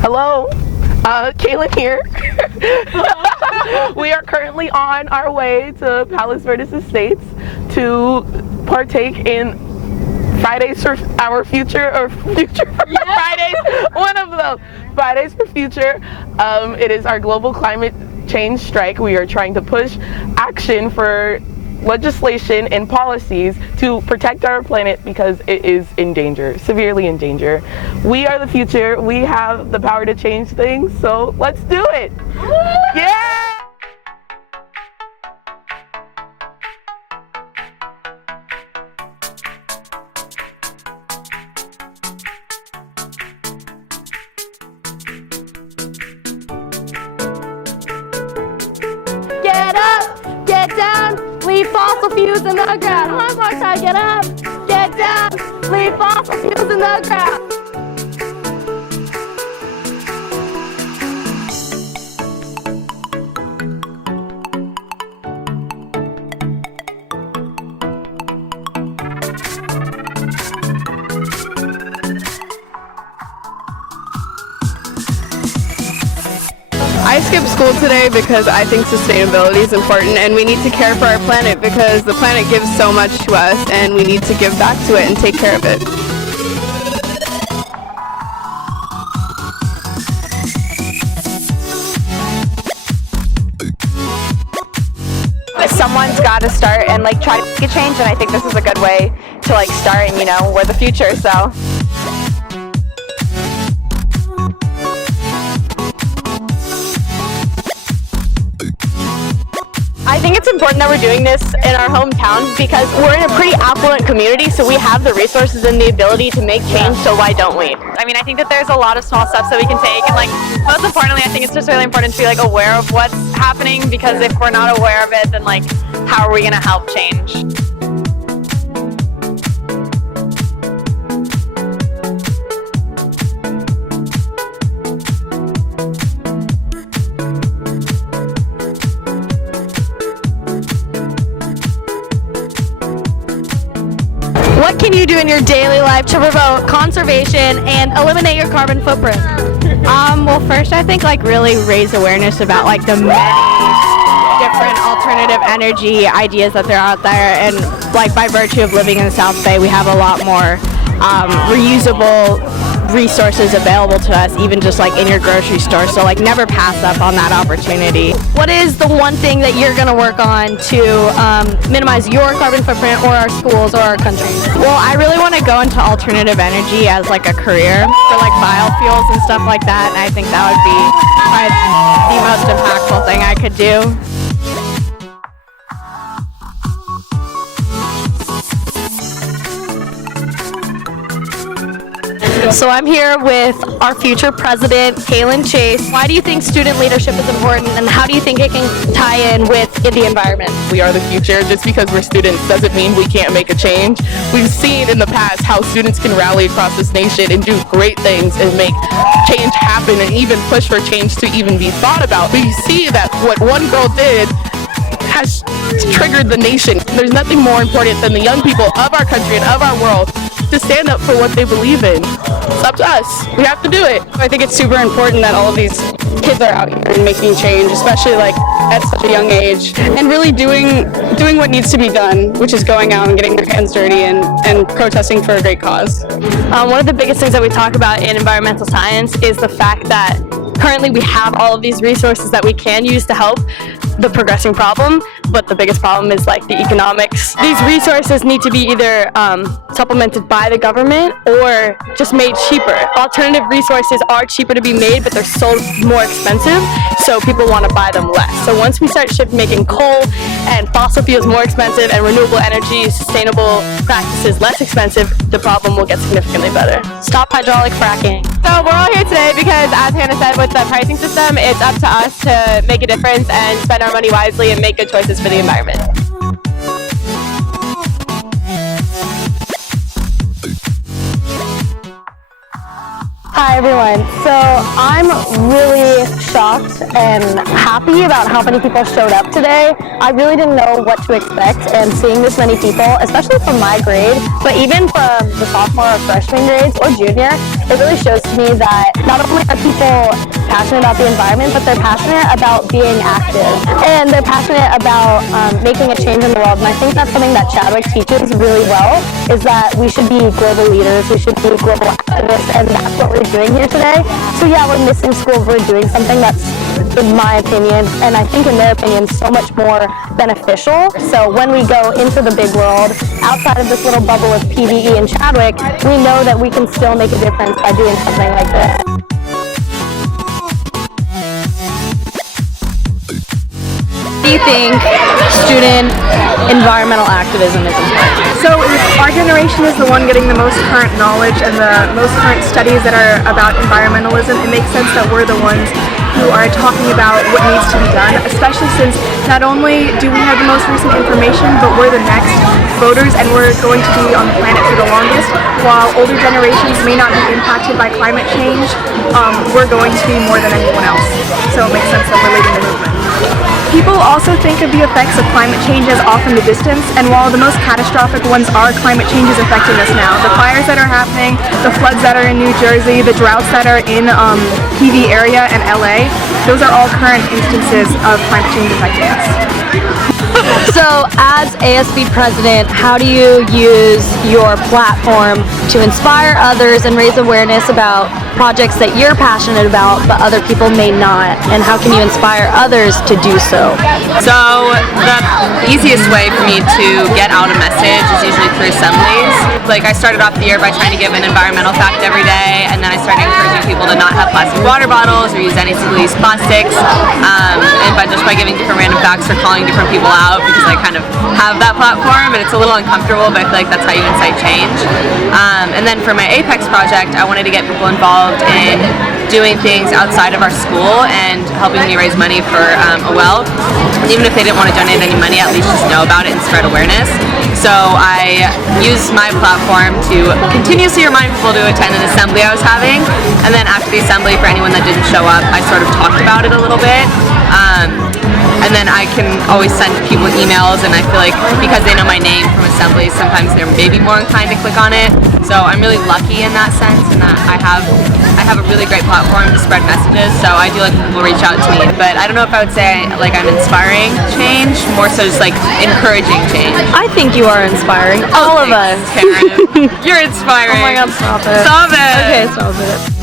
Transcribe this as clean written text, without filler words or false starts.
Hello, Kaylin here. We are currently on our way to Palos Verdes Estates to partake in Fridays for Our Future, or Future for Fridays, one of those, Fridays for Future. It is our global climate change strike. We are trying to push action for legislation and policies to protect our planet because it is in danger, severely in danger. We are the future. We have the power to change things, so let's do it. Yeah! Get up, get down, leave fossil fuels in the ground. One more time, get up, get down, leave fossil fuels in the ground. I skipped school today because I think sustainability is important and we need to care for our planet because the planet gives so much to us and we need to give back to it and take care of it. Someone's got to start and try to make a change, and I think this is a good way to start, and we're the future, so. I think it's important that we're doing this in our hometown because we're in a pretty affluent community, so we have the resources and the ability to make change, so why don't we? I mean, I think that there's a lot of small steps that we can take, and most importantly, I think it's just really important to be aware of what's happening, because if we're not aware of it, then how are we going to help change? What can you do in your daily life to promote conservation and eliminate your carbon footprint? Well, first I think really raise awareness about the many different alternative energy ideas that there are out there, and by virtue of living in the South Bay, we have a lot more reusable resources available to us, even just in your grocery store, so never pass up on that opportunity. What is the one thing that you're going to work on to minimize your carbon footprint, or our schools, or our country? Well, I really want to go into alternative energy as a career for biofuels and stuff like that, and I think that would be probably the most impactful thing I could do. So I'm here with our future president, Kaylin Chase. Why do you think student leadership is important, and how do you think it can tie in with the environment? We are the future. Just because we're students doesn't mean we can't make a change. We've seen in the past how students can rally across this nation and do great things and make change happen, and even push for change to even be thought about. We see that what one girl did has triggered the nation. There's nothing more important than the young people of our country and of our world to stand up for what they believe in. It's up to us. We have to do it. I think it's super important that all of these kids are out here and making change, especially at such a young age, and really doing what needs to be done, which is going out and getting their hands dirty and protesting for a great cause. One of the biggest things that we talk about in environmental science is the fact that currently we have all of these resources that we can use to help the progressing problem, but the biggest problem is the economics. These resources need to be either supplemented by the government or just made cheaper. Alternative resources are cheaper to be made, but they're sold more expensive, so people want to buy them less. So once we start making coal and fossil fuels more expensive and renewable energy, sustainable practices less expensive, the problem will get significantly better. Stop hydraulic fracking. So we're all here today because, as Hannah said, with the pricing system, it's up to us to make a difference and spend our money wisely and make good choices for the environment. Hi everyone. So I'm really shocked and happy about how many people showed up today. I really didn't know what to expect, and seeing this many people, especially from my grade, but even from the sophomore or freshman grades or junior, it really shows to me that not only are people passionate about the environment, but they're passionate about being active. And they're passionate about making a change in the world. And I think that's something that Chadwick teaches really well, is that we should be global leaders, we should be global activists, and that's what we're doing here today. So yeah, we're missing school, we're doing something that's, in my opinion, and I think in their opinion, so much more beneficial. So when we go into the big world, outside of this little bubble of PVE and Chadwick, we know that we can still make a difference by doing something like this. Do you think student environmental activism is important? So our generation is the one getting the most current knowledge and the most current studies that are about environmentalism. It makes sense that we're the ones who are talking about what needs to be done, especially since not only do we have the most recent information, but we're the next voters and we're going to be on the planet for the longest. While older generations may not be impacted by climate change, we're going to be more than anyone else. So it makes sense that we're leading the movement. People also think of the effects of climate change as off in the distance, and while the most catastrophic ones are, climate change is affecting us now. The fires that are happening, the floods that are in New Jersey, the droughts that are in PV area and LA, those are all current instances of climate change affecting us. So as ASB president, how do you use your platform to inspire others and raise awareness about projects that you're passionate about but other people may not? And how can you inspire others to do so? So the easiest way for me to get out a message is usually through assemblies. Like I started off the year by trying to give an environmental fact every day, and then I started encouraging people to not have plastic water bottles or use any single-use plastics, and by giving different random facts or calling different people out, because I kind of have that platform and it's a little uncomfortable, but I feel like that's how you incite change. And then for my Apex project, I wanted to get people involved in doing things outside of our school and helping me raise money for a well. And even if they didn't want to donate any money, at least just know about it and spread awareness. So I used my platform to continuously remind people to attend an assembly I was having, and then after the assembly, for anyone that didn't show up, I sort of talked about it a little bit. And then I can always send people emails, and I feel like because they know my name from assemblies, sometimes they're maybe more inclined to click on it. So I'm really lucky in that sense, in that I have a really great platform to spread messages. So I do like when people reach out to me, but I don't know if I would say like I'm inspiring change, more so just like encouraging change. I think you are inspiring all of us. Taryn. You're inspiring. Oh my God, stop it. Stop it. Okay, stop it.